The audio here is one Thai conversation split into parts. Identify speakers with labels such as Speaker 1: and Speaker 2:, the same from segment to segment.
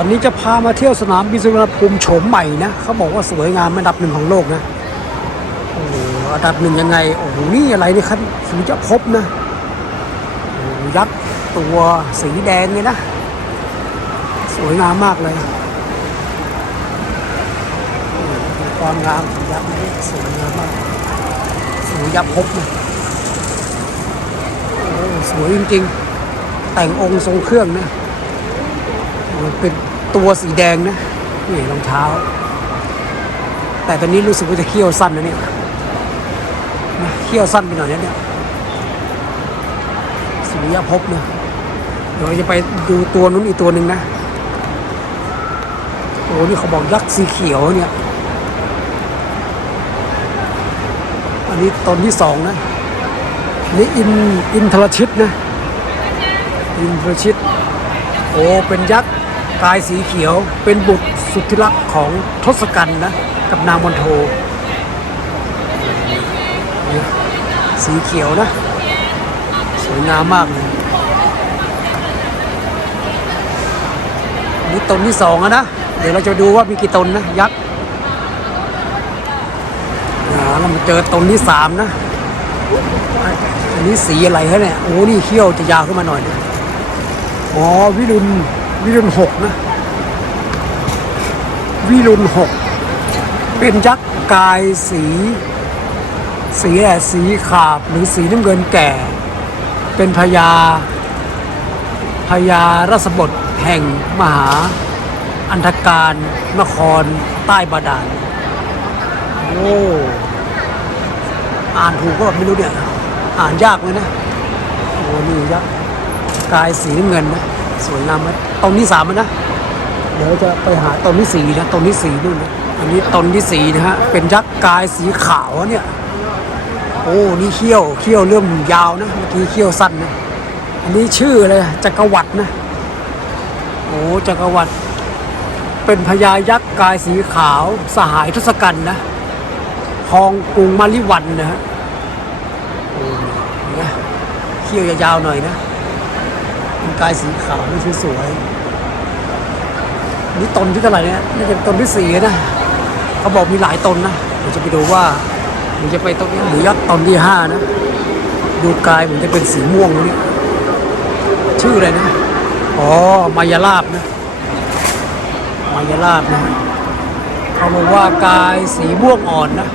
Speaker 1: วันนี้จะพามาเที่ยวสนามบินสุวรรณภูมิโฉมใหม่นะเขาบอกว่าสวยงามอันดับหนึ่งของโลกนะโอ้โหอันดับหนึ่งยังไงโอ้โหนี่อะไรนี่ครับสุริยภพนะยักษ์ตัวสีแดงเลยนะ สวยงามมากเลยความงามของยักษ์นี่สวยงามมากสุริยภพนะโอ้สวยจริงๆ แต่งองค์ทรงเครื่องนะ เป็น ตัวสีแดงนะนี่รองเท้า แต่ตอนนี้รู้สึกว่าจะเขี้ยวสั้นนะเนี่ยเขี้ยวสั้นไปหน่อยนะเนี่ยสุริยภพนะเดี๋ยวเราจะไปดูตัวนู้นอีกตัวหนึ่งนะโอ้นี่เขาบอกยักษ์สีเขียวเนี่ย อันนี้ตนที่สองนะนนี้อินอินทรชิตนะ อินทรชิตโอ้เป็นยักษ์ กายสีเขียวเป็นบุตรสุที่รักษ์ของทศกัณฐ์นะกับนางมณโทสีเขียวนะ สวยงามมากเลยนี่ตนที่สองนะ เดี๋ยวเราจะดูว่ามีกี่ตนนะ ยักษ์อ่าแล้วมาเจอตนที่สามนะอันนี้สีอะไรฮะเนี่ย โอ้ นี่เขี้ยวจะยาวขึ้นมาหน่อยนะอ๋อ วิรุณ วิรุณหกนะ วิรุณหก เป็นยักษ์กายสี สีแหละสีขาบหรือสีน้ำเงินแก่ เป็นพญาพญารสบทแห่งมหา อันธการนครใต้บาดาล โอ้ อ่านถูกก็ไม่รู้เนี่ย อ่านยากเลยนะ โอ้นี่ยักษ์กายสีน้ำเงินนะ สวยงามไหมตรงที่สามนะ เดี๋ยวจะไปหาตรงที่สี่นะตรงที่สี่นู่นนะอันนี้ตรงที่สี่นะฮะเป็นยักษ์กายสีขาวเนี่ยโอ้นี่เขี้ยวเขี้ยวเริ่มยาวนะเมื่อกี้เขี้ยวสั้นนะอันนี้ชื่ออะไรจักรวรรดินะโอ้จักรวรรดิเป็นพญายักษ์กายสีขาวสหายทศกัณฐ์นะครองกรุงมาริวันนะฮะโอ้เนี่ยเขี้ยวยาวๆหน่อยนะ เป็นกายสีขาวนี่สวยๆนี่ตนที่เท่าไหร่เนี่ยนี่เป็นตนที่สี่นะเขาบอกมีหลายตนนะเดี๋ยวจะไปดูว่าเดี๋ยวจะไปตนหรือยักษ์ตนที่ห้านะ ดูกายเหมือนจะเป็นสีม่วงนะเนี่ยชื่ออะไรนะอ๋อมายาลาบนะมายาลาบนะเขาบอกว่ากายสีม่วงอ่อนนะ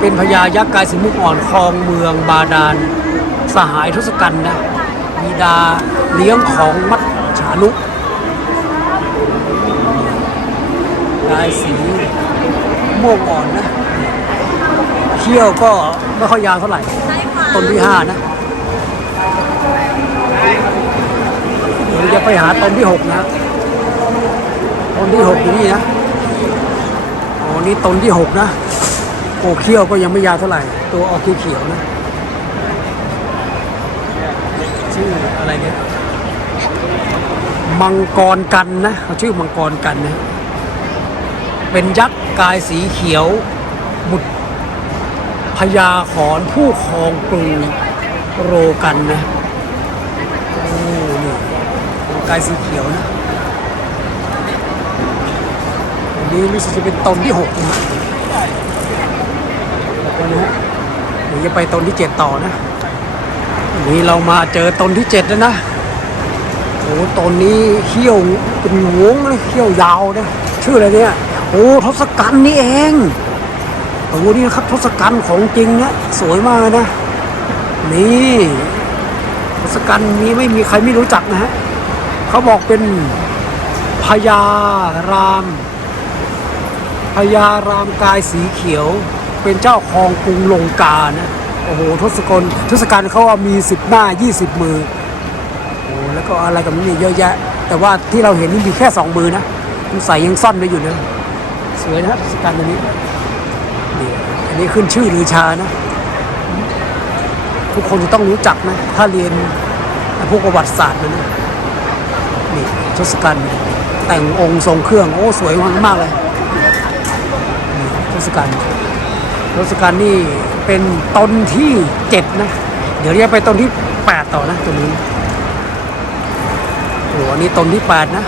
Speaker 1: เป็นพญายักษ์กายสีม่วงอ่อนครองเมืองบาดาลสหายทศกัณฐ์นะ บิดาเลี้ยงของมัดฉานุลายสีม่วงอ่อนนะเขี้ยวก็ไม่ค่อยยาวเท่าไหร่ ต้นที่ห้านะเดี๋ยวจะไปหาต้นที่หกนะต้นที่หกอยู่นี่นะอ๋อนี่ต้นที่หกนะโอ้เขี้ยวก็ยังไม่ยาวเท่าไหร่ ตัวออกเขียวๆนะ ชื่ออะไรเนี่ยมังกรกันนะเขาชื่อมังกรกันนะเป็นยักษ์กายสีเขียวบุตรพญาขอนผู้ครองกรุงโรกันนะโอ้นี่กายสีเขียวนะอันนี้รู้สึกจะเป็นตนที่หกนะแล้วนะฮะเดี๋ยวจะไปตนที่เจ็ดต่อนะ นี่เรามาเจอตนที่เจ็ดแล้วนะโอ้ตนนี้เขี้ยวเป็นงวงเลยเขี้ยวยาวนะชื่ออะไรเนี่ยโอ้ทศกัณฐ์นี่เองโอ้นี่นะครับทศกัณฐ์ของจริงนะสวยมากนะ นี่ทศกัณฐ์นี้ไม่มีใครไม่รู้จักนะฮะเขาบอกเป็นพญารามพญารามกายสีเขียว เป็นเจ้าคองกรุงลงกานะ โอ้โหทศกัณฐ์ทศกัณฐ์เขาว่ามีสิบหน้ายี่สิบมือโอ้แล้วก็อะไรกับนี่เยอะแยะ แต่ว่าที่เราเห็นนี่มีแค่สองมือนะมันใส่ยังซ่อนไว้อยู่นะสวยนะทศกัณฐ์ตัวนี้นี่อันนี้ขึ้นชื่อลือชานะ ทุกคนจะต้องรู้จักนะ ถ้าเรียนพวกประวัติศาสตร์นะนี่ทศกัณฐ์แต่งองค์ทรงเครื่องโอ้สวยมากๆเลยทศกัณฐ์ทศกัณฐ์นี่ เป็นตนที่เจ็ดนะ เดี๋ยวจะไปตนที่แปดต่อนะตัวนี้โอ้โหอันนี้ตนที่แปดนะ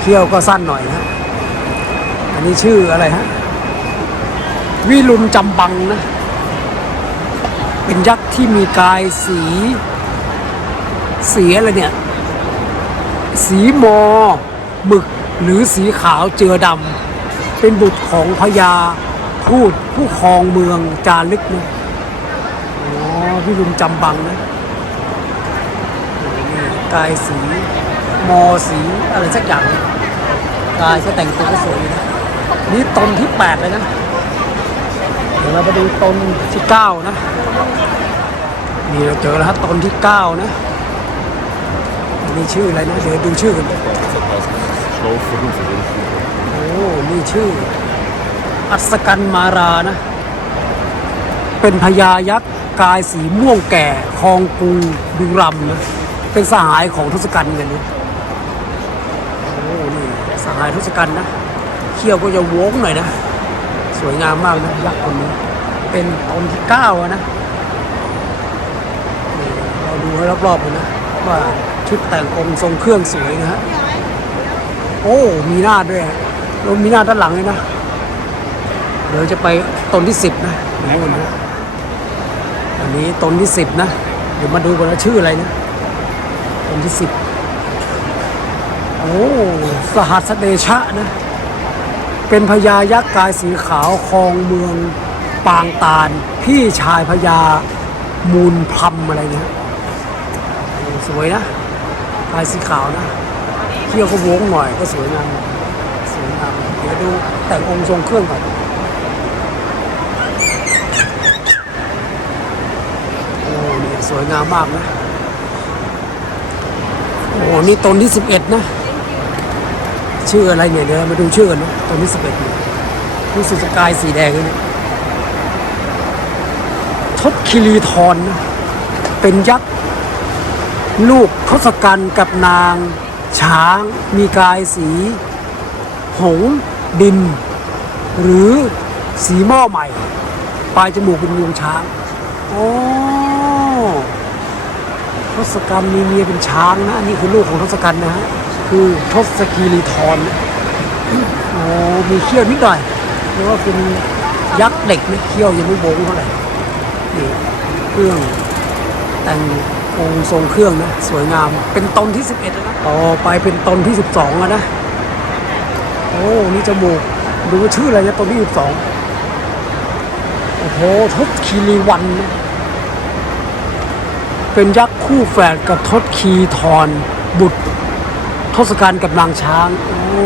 Speaker 1: เขี้ยวก็สั้นหน่อยนะ อันนี้ชื่ออะไรฮะ วิรุณจำบังนะ เป็นยักษ์ที่มีกายสี สีอะไรเนี่ย สีมอหมึกหรือสีขาวเจือดำ เป็นบุตรของพญา พูดผู้ครองเมืองจารึกนะอ๋อพี่ลุงจำบังนะนี่กายสี มอสี อะไรสักอย่างเนี่ยกายก็แต่งตัวก็สวยนะนี่ตนที่แปดเลยนะ เดี๋ยวเรามาดูตนที่เก้านะ นี่เราเจอแล้วครับตนที่เก้านะอันนี่ชื่ออะไรนะ เดี๋ยวดูชื่อกัน
Speaker 2: Schlau für uns, also das ist
Speaker 1: โอ้นี่ชื่อ อัศกันมารานะ เป็นพญายักษ์กายสีม่วงแก่คองกรุงดุรัมนะเป็นสหายของทศกัณฐ์กันนะโอ้นี่สหายทศกัณฐ์นะเขี้ยวก็จะโวงหน่อยนะ สวยงามมากนะยักษ์คนนี้เป็นตนที่เก้าอะนะเราดูให้รอบๆเลยนะว่าชุดแต่งองค์ทรงเครื่องสวยนะฮะโอ้มีหน้าด้วยแล้วมีหน้าดด้านหลังเลยนะ เดี๋ยวจะไปตนที่สิบนะนู่นนะอันนี้ตนที่สิบนะ เดี๋ยวมาดูกันว่าชื่ออะไรนะตนที่สิบโอ้สหัสเดชะนะ เป็นพญายักษ์กายสีขาวครองเมืองปางตาล พี่ชายพญามูลพรมอะไรเนี่ยสวยนะกายสีขาวนะเที่ยวก็โวงหน่อยก็สวยงามสวยงามเดี๋ยวดูแต่งองค์ทรงเครื่องก่อนโอ้เนี่ย สวยงามมากนะโอ้นี่ต้นที่สิบเอ็ดนะชื่ออะไรเนี่ยเดี๋ยวมาดูชื่อกันนะต้นที่สิบเอ็ดนี่ยรู้สึกายสีแดงเลยนี่ทศคิรีทรนะเป็นยักษ์ลูกทศกัณฐ์กับนาง ช้างมีกายสี หงดิน หรือสีหม้อใหม่ ปลายจมูกเป็นงวงช้าง โอ้ ศกัณฐ์มีเมียเป็นช้างนะอันนี้คือลูกของทศกัณฐ์นะฮะ คือทศกีรีทรนโอ้มีเขี้ยวนิดหน่อยเรียกว่าเป็นยักษ์เด็กนะเขี้ยวยังไม่โบงเท่าไหร่ นี่เครื่องแต่งองค์ทรงเครื่องนะ สวยงาม เป็นตนที่ 11แล้วนะ ต่อไปเป็นตนที่ 12แล้วนะ โอ้ นี่จมูก ดูว่าชื่ออะไรนะตนที่ 12 โอ้โหทศคีรีวันนะ เป็นยักษ์คู่แฝดกับทศคีทรบุตรทศกัณฐ์กับนางช้าง โอ้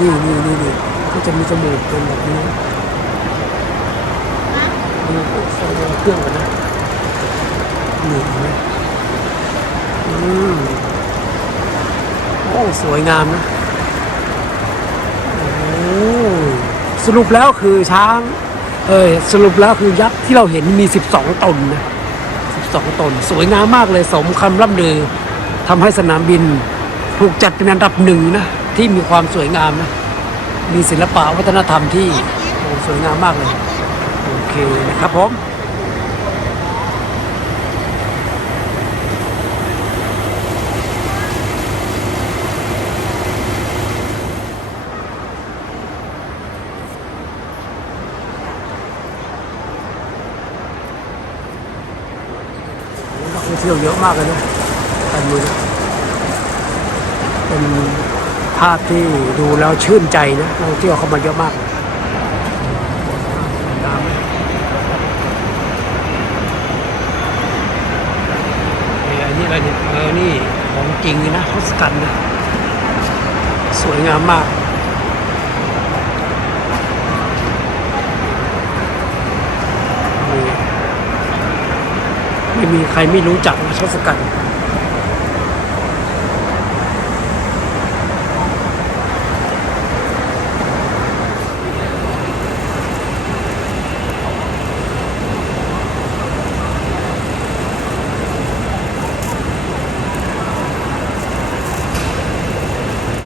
Speaker 1: นี่นี่นี่นี่ก็จะมีจมูกเป็นแบบนี้ดูทรงเครื่องกันนะ นี่นไหมอืมโอ้ สวยงามนะ โอ้ สรุปแล้วคือช้าง เออสรุปแล้วคือยักษ์ที่เราเห็นมี 12ตนนะ องตน สวยงามมากเลยสมคำร่ำลือทำให้สนามบินถูกจัดเป็นอันดับหนึ่งนะที่มีความสวยงามนะมีศิลปะวัฒนธรรมที่สวยงามมากเลย โอเคนะครับผม นัก ที่ยวเยอะมากเลยนะแต่มือนะเป็นภาพที่ดูแล้วชื่นใจนะนักท่องเที่ยวเข้ามาเยอะมากเลยตามเอ้ยอันนี้อะไรเนี่ยเออนี่ของจริงเลยนะทศกัณฐ์นะสวยงามมาก นี่ ไม่มีใครไม่รู้จักราชสกัณฐ์